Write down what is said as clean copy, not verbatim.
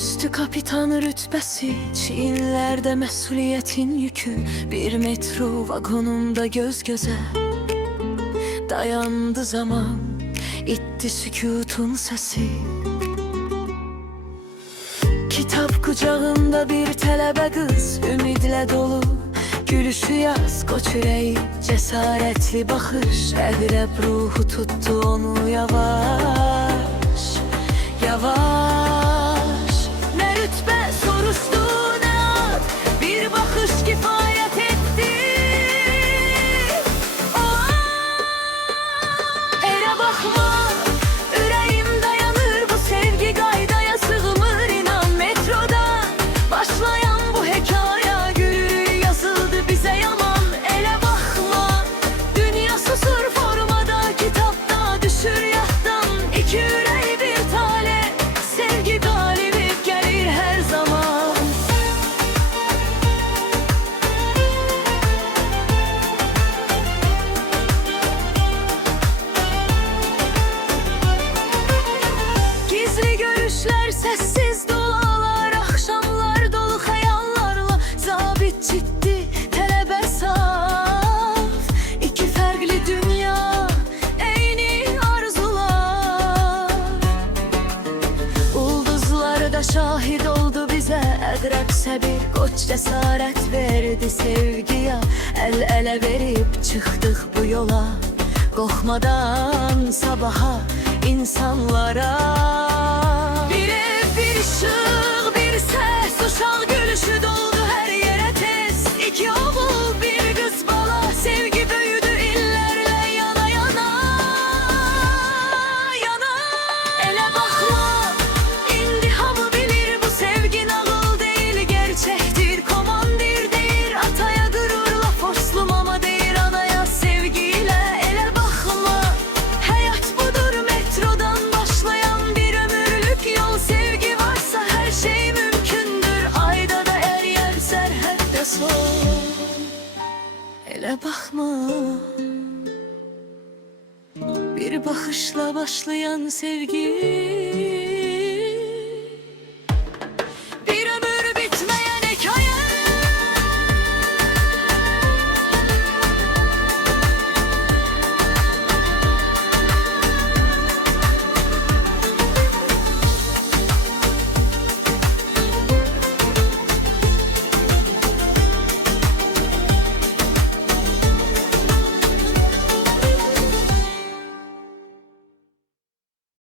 Üstü kapitan rütbesi, çiğnlerde mesuliyetin yükü. Bir metro vagonunda göz göze dayandı zaman, itti sükutun sesi. Kitap kucağında bir talebe kız, ümidle dolu gülüşü yaz. Koç yüreği, cesaretli bakış, evrep ruhu tuttu onu yavaş yavaş. Ne rütbe soruştu ne ad, bir bakış kifayet etti. O an ele bakma, yüreğim dayanır, bu sevgi gaydaya sığmır inan. Metroda başlayan bu hikaye gülü yazıldı bize yaman. Ele bakma, dünya susur formada, kitapta düşür yattan. İki yüreği bir tale, sevgi galip gelir her zaman. Gizli görüşler, sessiz dualar, akşamlar dolu hayallarla. Zabit ciddi, talebe saf, iki farklı dünya, aynı arzular. Ulduzlar da şahit oldu bize, edrepse bir koç cesaret verdi sevgiye. El ele verip çıktık bu yola, korkmadan sabaha insanlara. Bir ev, bir ışık, bir ses, uşak gülüşü doldu her yere tez. İki oğul, bir kız bala, sevgi büyüdü illerle yana yana yana. Ele bakma, indi hamı bilir, bu sevgi nağıl değil, gerçektir. Komandir değil, ataya gururla forslum ama değil, anaya sevgiyle. Ele bakma, hayat budur, metrodan başlayan bir ömürlük yol. Sevgi varsa her şey mümkündür, ayda da er yer serhette son. Ele bakma, bir bakışla başlayan sevgi